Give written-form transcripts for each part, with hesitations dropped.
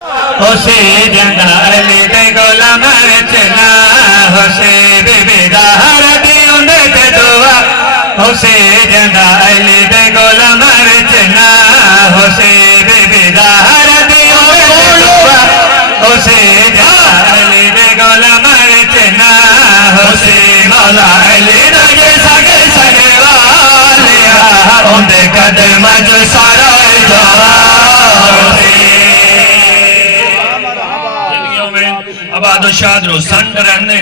حسین علی دے غلام چنا حسین بی دا ہر دیوں دے دعا حسین علی دے غلام چنا حسین بی دا ہر دیوں دے دعا حسین علی دے غلام چنا حسین مولا علی دے سگے سگے والیا ان دے قدم جو سارا آباد و شاد رو سن رہنے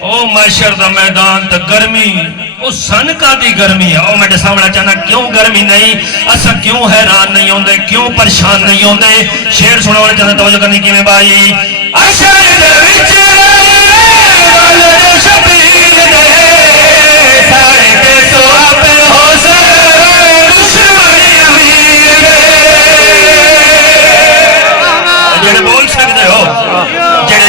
او معاشر دا میدان تا گرمی او سن کا دی گرمی ہے او میں سامنا چاہنا کیوں گرمی نہیں اسا کیوں حیران نہیں ہوندے کیوں پریشان نہیں ہوندے شیر سنا ہونے چاہنا توجہ کرنی کی میں بھائی اشار دے وچ والد شبیر دے سارے کے سواب حسین دشمنی امیر دے جڑے بول سکتے ہو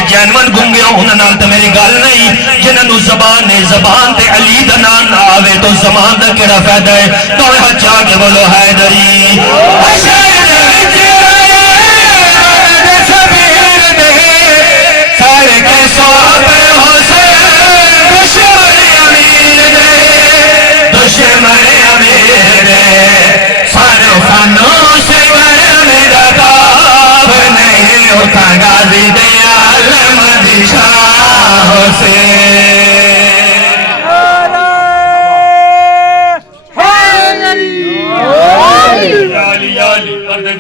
جینون گھوم گیا انہاں نال تے میری گل نہیں جنہاں نو زبان تے علی دا نام نہ آوے تو زمان دا کیڑا فائدہ ہے دوویں ہاتھ چا کے بولو حیدری اشار دے وچ والد شبیر دے سارے کے سواب حسین دشمن امیر دے دشمن امیر دے سارے خاموش ور میرا باب نہیں اٹھا غازی دے شاہ حسین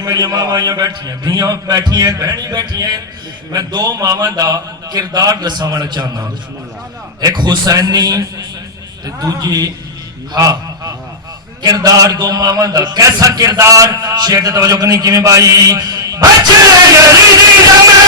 میری ماما یہ بیٹھی ہیں دھیاں بیٹھی ہیں بہنی بیٹھی ہیں میں دو ماما دا کردار دساونا چاہنا ایک حسینی دوجی ہاں کردار دو ماما دا کیسا کردار شیئر توجہ کرنی کی میں بھائی بچے یزیدی جمع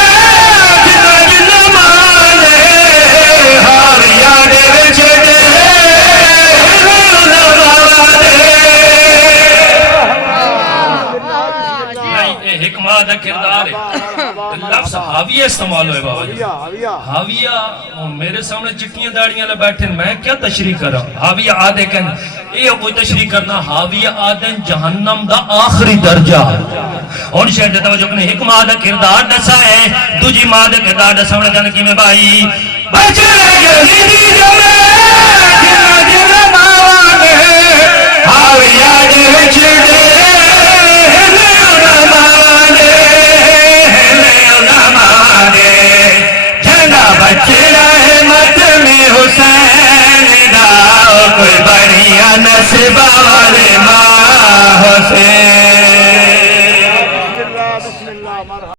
حکمہ دا کردار ہے لفظ حاویہ استعمال ہوئے بابا جی حاویہ میرے سامنے چٹیاں داڑیاں لے بیٹھیں میں کیا تشریح کر رہا ہوں حاویہ آدھے کہنے یہ کوئی تشریح کرنا حاویہ آدھیں جہنم دا آخری درجہ اور شہر دیتا ہوں جو کہ حکمہ دا کردار دسا ہے دوجی ماں دا کردار دسا ہونے جانے کی میں بھائی بچے یزیدی جمع جنہ جنہ ماں حاویہ دے وچ دے